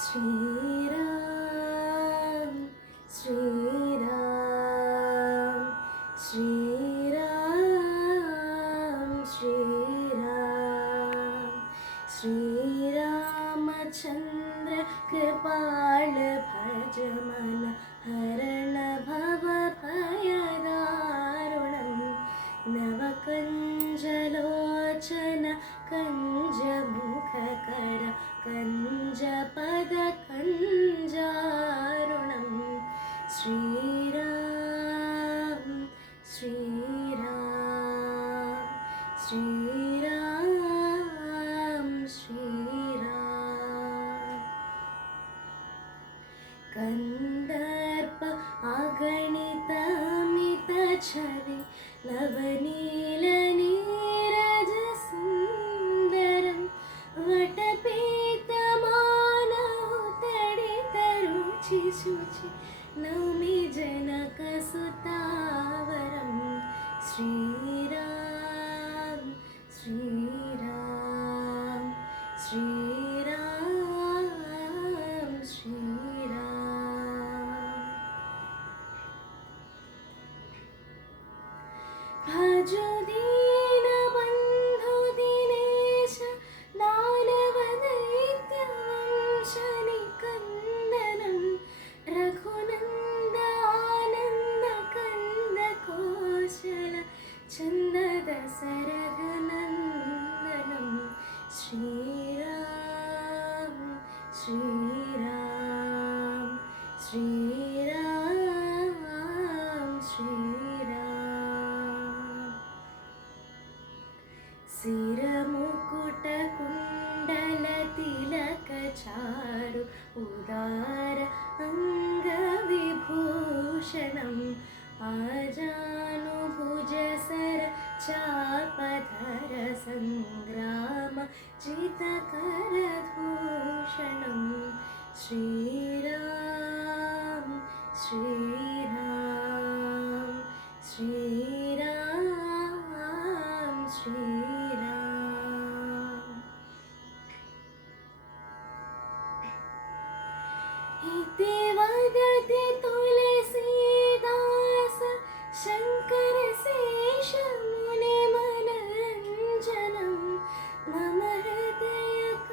श्रीराम श्रीराम श्रीराम श्रीराम श्रीरामचन्द्र कृपाल भज मन हरण भव भयदारुणं नवकञ्जलोचन कञ्जमुखकर कञ्जपदकञ्जारुणं श्रीराम श्रीराम श्रीराम श्रीराम कन्दर्प अगणितमितछवि नवनीलनीरजसुन्दरं वटपीतमानौ तडितरुचिशुचि नौमि जनकसुतावरं श्रीराम श्रीराम श्रीराम श्रीराम भजो दीनबन्धो दिनेश दानवदैत्यवंशनिकन्दनं रघुनन्दानन्दकन्दकोशल चन्ददशरथनन्दनं श्रीराम श्रीराम श्रीराम श्रीराम सिरमुकुटकुण्डलतिलकचारु उदार अङ्गविभूषणम् आजानुभुजसर चापधर सङ्ग्राम जितकरभूषणं श्रीराम श्रीराम श्रीराम श्रीराम इति वदति तुलसीदास शङ्करशेषमुनिमनरञ्जनं मम हृदयकुञ्जनिवास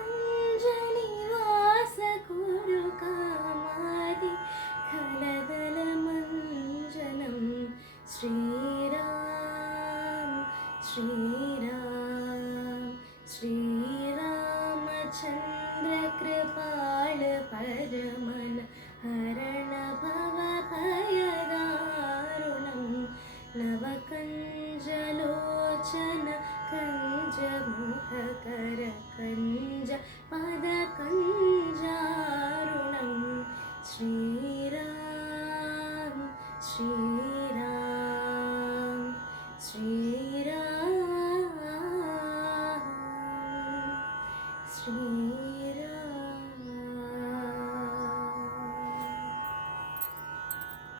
कुरु कामादि खलदलमञ्जनं श्रीराम श्रीराम श्रीरामचन्द्र कृपाल परमन हरण भव भयदारुणं नवकञ्जलोचन कञ्जमुखकर कञ्जपदकञ्जारुणं श्रीराम श्रीराम श्रीराम श्री